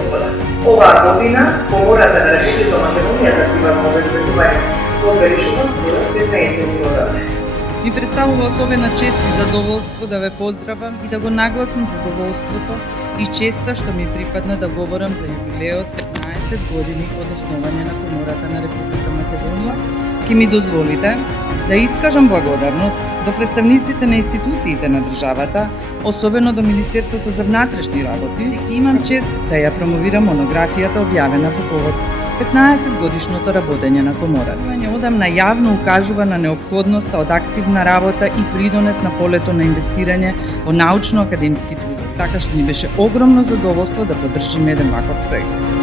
Господа. Оваа година Комората на Република Македонија закрива обезбедување одбележува својот 15 години. Ми представува особена чест и задоволство да ве поздравам и да го нагласам задоволството и честа што ми припадна да говорам за јубилеот 15 години од основање на Комората на Република Македонија. Ки ми дозволите да искажам благодарност до представниците на институциите на државата, особено до Министерството за внатрешни работи, и ки имам чест да ја промовирам монографијата објавена по повод 15 годишното работење на Комората. Одамна јавно укажува на неопходноста од активна работа и придонес на полето на инвестирање во научно-академски труд. Така што ни беше огромно задоволство да поддржиме еден ваков проект.